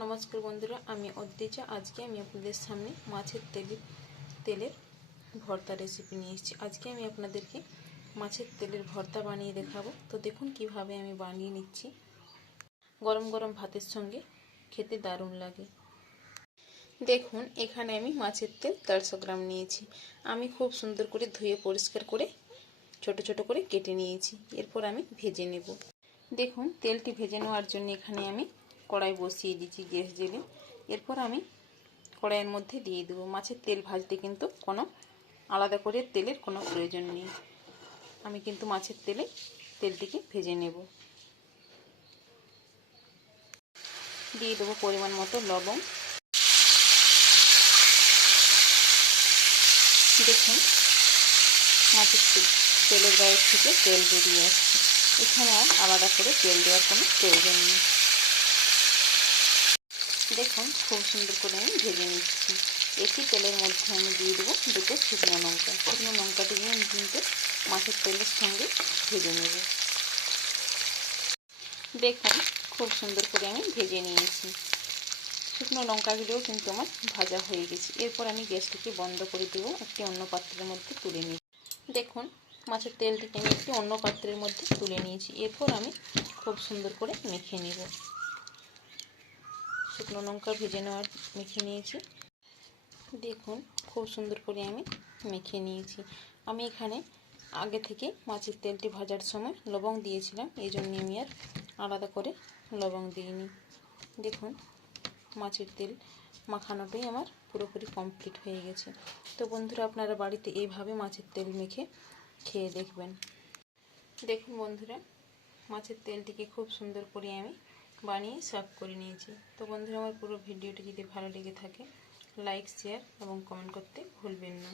নমস্কার বন্ধুরা, আমি অদ্রিজা। আজকে আমি আপনাদের সামনে মাছের তেলের ভর্তা রেসিপি নিয়ে এসেছি। আজকে আমি আপনাদেরকে মাছের তেলের ভর্তা বানিয়ে দেখাবো। তো দেখুন কিভাবে আমি বানিয়ে নিচ্ছি। গরম গরম ভাতের সঙ্গে খেতে দারুণ লাগে। দেখুন এখানে আমি মাছের তেল 150 গ্রাম নিয়েছি। আমি খুব সুন্দর করে ধুয়ে পরিষ্কার করে ছোট ছোট করে কেটে নিয়েছি। এরপর আমি ভেজে নেব। দেখুন তেলটি ভেজে নেওয়ার জন্য এখানে আমি কড়াই বসিয়ে দিয়েছি গ্যাস জেলে। এরপর আমি কড়াইয়ের মধ্যে দিয়ে দেবো। মাছের তেল ভাজতে কিন্তু কোনো আলাদা করে তেলের কোনো প্রয়োজন নেই। আমি কিন্তু মাছের তেলটিকে ভেজে নেব। দিয়ে দেবো পরিমাণ মতো লবণ। দেখুন মাছের তেলের গায়ের থেকে তেল বেরিয়ে আসছে। এখানে আর আলাদা করে তেল দেওয়ার কোনো প্রয়োজন নেই। দেখুন খুব সুন্দর করে আমি ভেজে নিচ্ছি। একই তেলের মধ্যে আমি দিয়ে দেবো 2টো শুকনো লঙ্কা। শুকনো লঙ্কাটি দিয়ে আমি কিন্তু মাছের তেলের সঙ্গে ভেজে নেব। দেখুন খুব সুন্দর করে আমি ভেজে নিয়েছি। শুকনো লঙ্কাগুলোও কিন্তু আমার ভাজা হয়ে গেছে। এরপর আমি গ্যাসটিকে বন্ধ করে দেবো। একটি অন্য পাত্রের মধ্যে তুলে নিই। দেখুন মাছের তেলটিকে আমি একটি অন্য পাত্রের মধ্যে তুলে নিয়েছি। এরপর আমি খুব সুন্দর করে মেখে নেব। শুকনো লঙ্কা ভেজে নেওয়ার মেখে নিয়েছি। দেখুন খুব সুন্দর করে আমি মেখে নিয়েছি। আমি এখানে আগে থেকে মাছের তেলটি ভাজার সময় লবঙ্গ দিয়েছিলাম, এই জন্য আমি আর আলাদা করে লবঙ্গ দিইনি। দেখুন মাছের তেল মাখানোটাই আমার পুরোপুরি কমপ্লিট হয়ে গেছে। তো বন্ধুরা আপনারা বাড়িতে এইভাবে মাছের তেল মেখে খেয়ে দেখবেন। দেখুন বন্ধুরা মাছের তেলটিকে খুব সুন্দর করে আমি বানিয়ে সার্ভ করে নিয়েছি। তো বন্ধুরা আমার পুরো ভিডিওটি যদি ভালো লেগে থাকে লাইক, শেয়ার এবং কমেন্ট করতে ভুলবেন না।